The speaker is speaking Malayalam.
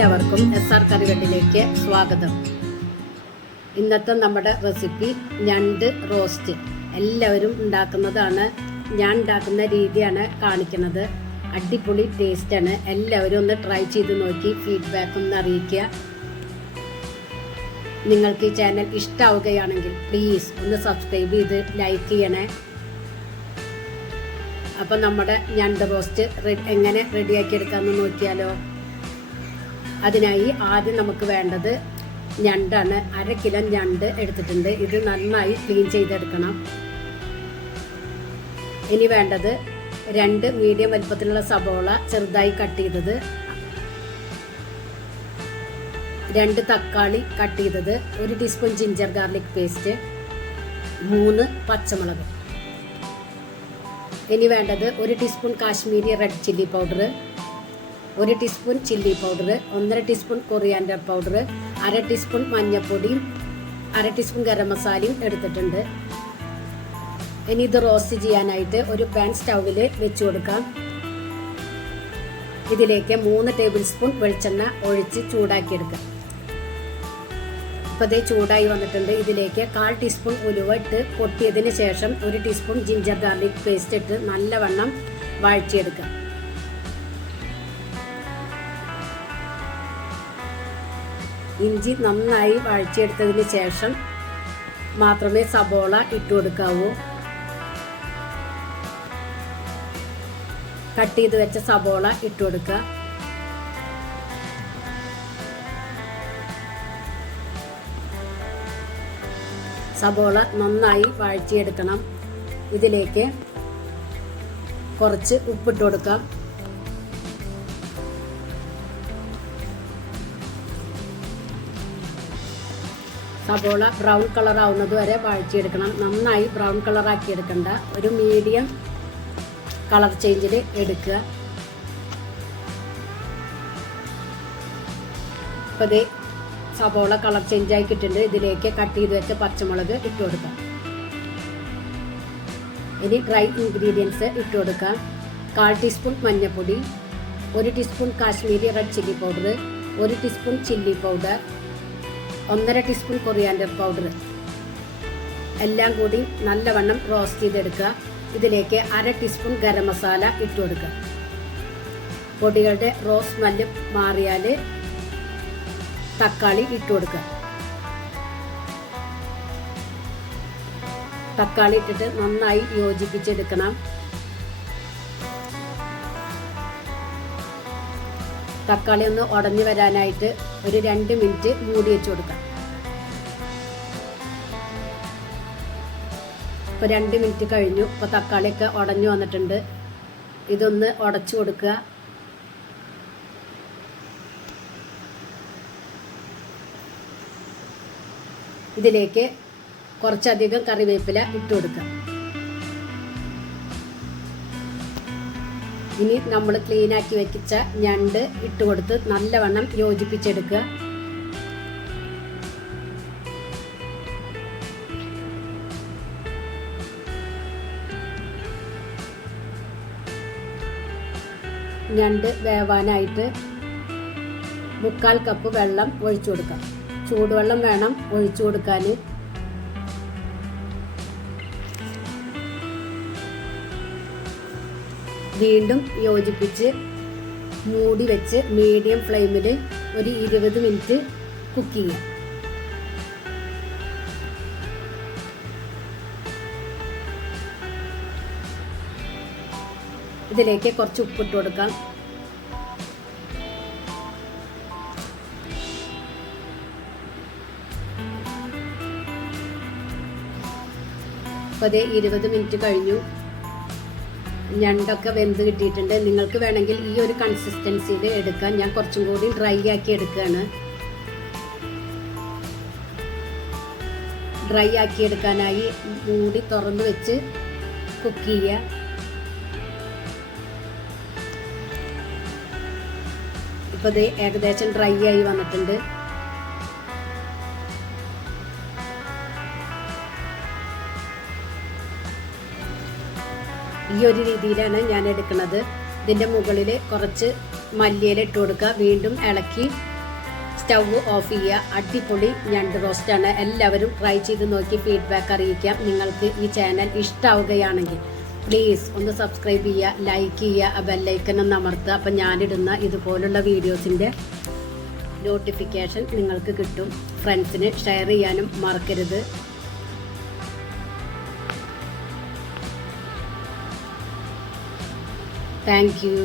എല്ലാവർക്കും SR കറിവേട്ടിലേക്ക് സ്വാഗതം. ഇന്നത്തെ നമ്മുടെ റെസിപ്പി ഞണ്ട് റോസ്റ്റ്. എല്ലാവരും ഉണ്ടാക്കുന്നതാണ്. ഞാൻ ഉണ്ടാക്കുന്ന രീതിയാണ് കാണിക്കുന്നത്. അടിപൊളി ടേസ്റ്റാണ്. എല്ലാവരും ഒന്ന് ട്രൈ ചെയ്ത് നോക്കി ഫീഡ്ബാക്ക് ഒന്ന് അറിയിക്കുക. നിങ്ങൾക്ക് ഈ ചാനൽ ഇഷ്ടമാവുകയാണെങ്കിൽ പ്ലീസ് ഒന്ന് സബ്സ്ക്രൈബ് ചെയ്ത് ലൈക്ക് ചെയ്യണേ. അപ്പം നമ്മുടെ ഞണ്ട് റോസ്റ്റ് എങ്ങനെ റെഡിയാക്കി എടുക്കാമെന്ന് നോക്കിയാലോ. അതിനായി ആദ്യം നമുക്ക് വേണ്ടത് ഞണ്ടാണ്. 1/2 കിലോ ഞണ്ട് എടുത്തിട്ടുണ്ട്. ഇത് നന്നായി ക്ലീൻ ചെയ്തെടുക്കണം. ഇനി വേണ്ടത് 2 മീഡിയം വലിപ്പത്തിലുള്ള സബോള ചെറുതായി കട്ട് ചെയ്തത്, 2 തക്കാളി കട്ട് ചെയ്തത്, 1 ടീസ്പൂൺ ജിഞ്ചർ ഗാർലിക് പേസ്റ്റ്, 3 പച്ചമുളക്. ഇനി വേണ്ടത് 1 teaspoon Kashmiri red chilli powder, 1 teaspoon chilli powder, 1.5 teaspoon coriander powder, 1/2 teaspoon മഞ്ഞൾപ്പൊടിയും 1/2 ടീസ്പൂൺ ഗരം മസാലയും എടുത്തിട്ടുണ്ട്. ഇനി ഇത് റോസ്റ്റ് ചെയ്യാനായിട്ട് ഒരു പാൻ സ്റ്റൗവിൽ വെച്ച് കൊടുക്കാം. ഇതിലേക്ക് 3 ടേബിൾ സ്പൂൺ വെളിച്ചെണ്ണ ഒഴിച്ച് ചൂടാക്കിയെടുക്കാം. ഇപ്പോൾ ഇത് ചൂടായി വന്നിട്ടുണ്ട്. ഇതിലേക്ക് 1/4 ടീസ്പൂൺ ഉലുവ ഇട്ട് പൊട്ടിയതിന് ശേഷം 1 ടീസ്പൂൺ ജിഞ്ചർ ഗാർലിക് പേസ്റ്റ് ഇട്ട് നല്ലവണ്ണം വഴറ്റിയെടുക്കാം. ഇഞ്ചി നന്നായി വഴറ്റിയെടുത്തതിന് ശേഷം മാത്രമേ സബോള ഇട്ട് കൊടുക്കാവൂ. കട്ട് ചെയ്ത് വെച്ച സബോള ഇട്ട് കൊടുക്കുക. സബോള നന്നായി വഴറ്റിയെടുക്കണം. ഇതിലേക്ക് കുറച്ച് ഉപ്പിട്ട് കൊടുക്കാം. സബോള ബ്രൗൺ കളർ ആവുന്നത് വരെ വഴറ്റിയെടുക്കണം. നന്നായി ബ്രൗൺ കളറാക്കി എടുക്കണ്ട, ഒരു മീഡിയം കളർ ചേഞ്ചിൽ എടുക്കുക. അപ്പോൾ ഇത് സബോള കളർ ചേഞ്ച് ആക്കിയിട്ടുണ്ട്. ഇതിലേക്ക് കട്ട് ചെയ്ത് വെച്ച പച്ചമുളക് ഇട്ട് കൊടുക്കാം. ഇനി ഡ്രൈ ഇൻഗ്രീഡിയൻസ് ഇട്ട് കൊടുക്കാം. 1/4 ടീസ്പൂൺ മഞ്ഞൾപ്പൊടി, 1 teaspoon Kashmiri red chilli powder, 1 teaspoon chilli powder, 1.5 teaspoon coriander powder. എല്ലാം കൂടി നല്ലവണ്ണം റോസ്റ്റ് ചെയ്തെടുക്കുക. ഇതിലേക്ക് 1/2 ടീസ്പൂൺ ഗരം മസാല ഇട്ട് കൊടുക്കുക. പൊടികളുടെ റോസ് സ്മെല്ല് മാറിയാൽ തക്കാളി ഇട്ട് കൊടുക്കുക. തക്കാളി ഇട്ടിട്ട് നന്നായി യോജിപ്പിച്ചെടുക്കണം. തക്കാളി ഒന്ന് ഉടഞ്ഞു വരാനായിട്ട് ഒരു 2 മിനിറ്റ് മൂടി വെച്ച് കൊടുക്കാം. ഇപ്പോൾ 2 മിനിറ്റ് കഴിഞ്ഞു. ഇപ്പോൾ തക്കാളിയൊക്കെ ഉടഞ്ഞു വന്നിട്ടുണ്ട്. ഇതൊന്ന് ഉടച്ചു കൊടുക്കുക. ഇതിലേക്ക് കുറച്ചധികം കറിവേപ്പില ഇട്ട് കൊടുക്കുക. ഇനി നമ്മൾ ക്ലീനാക്കി വെച്ച ഞണ്ട് ഇട്ട് കൊടുത്ത് നല്ലവണ്ണം യോജിപ്പിച്ചെടുക്കുക. ഞണ്ട് വേവാനായിട്ട് 1/4 കപ്പ് വെള്ളം ഒഴിച്ചു കൊടുക്കാം. ചൂടുവെള്ളം വേണം ഒഴിച്ചു കൊടുക്കാൻ. വീണ്ടും യോജിപ്പിച്ച് മൂടി വെച്ച് മീഡിയം ഫ്ലെയിമിൽ ഒരു 20 മിനിറ്റ് കുക്ക് ചെയ്യാം. ഇതിലേക്ക് കുറച്ച് ഉപ്പിട്ട് കൊടുക്കാം. അപ്പോൾ അതേ 20 മിനിറ്റ് കഴിഞ്ഞു. ഞണ്ടൊക്കെ വെന്ത് കിട്ടിയിട്ടുണ്ട്. നിങ്ങൾക്ക് വേണമെങ്കിൽ ഈ ഒരു കൺസിസ്റ്റൻസിയിൽ എടുക്കാം. ഞാൻ കുറച്ചും കൂടി ഡ്രൈ ആക്കി എടുക്കുകയാണ്. ഡ്രൈ ആക്കി എടുക്കാനായി മൂടി തുറന്ന് വെച്ച് കുക്ക് ചെയ്യുക. ഇപ്പോൾ ഇത് ഏകദേശം ഡ്രൈ ആയി വന്നിട്ടുണ്ട്. ഈ ഒരു രീതിയിലാണ് ഞാൻ എടുക്കുന്നത്. ഇതിൻ്റെ മുകളിൽ കുറച്ച് മല്ലിയില ഇട്ട് കൊടുക്കുക. വീണ്ടും ഇളക്കി സ്റ്റവ് ഓഫ് ചെയ്യുക. അടിപൊളി ഞണ്ട് റോസ്റ്റാണ്. എല്ലാവരും ട്രൈ ചെയ്ത് നോക്കി ഫീഡ്ബാക്ക് അറിയിക്കാം. നിങ്ങൾക്ക് ഈ ചാനൽ ഇഷ്ടമാവുകയാണെങ്കിൽ പ്ലീസ് ഒന്ന് സബ്സ്ക്രൈബ് ചെയ്യുക, ലൈക്ക് ചെയ്യുക, ബെല്ലൈക്കൺ ഒന്ന് അമർത്തുക. അപ്പം ഞാനിടുന്ന ഇതുപോലുള്ള വീഡിയോസിൻ്റെ നോട്ടിഫിക്കേഷൻ നിങ്ങൾക്ക് കിട്ടും. ഫ്രണ്ട്സിന് ഷെയർ ചെയ്യാനും മറക്കരുത്. Thank you.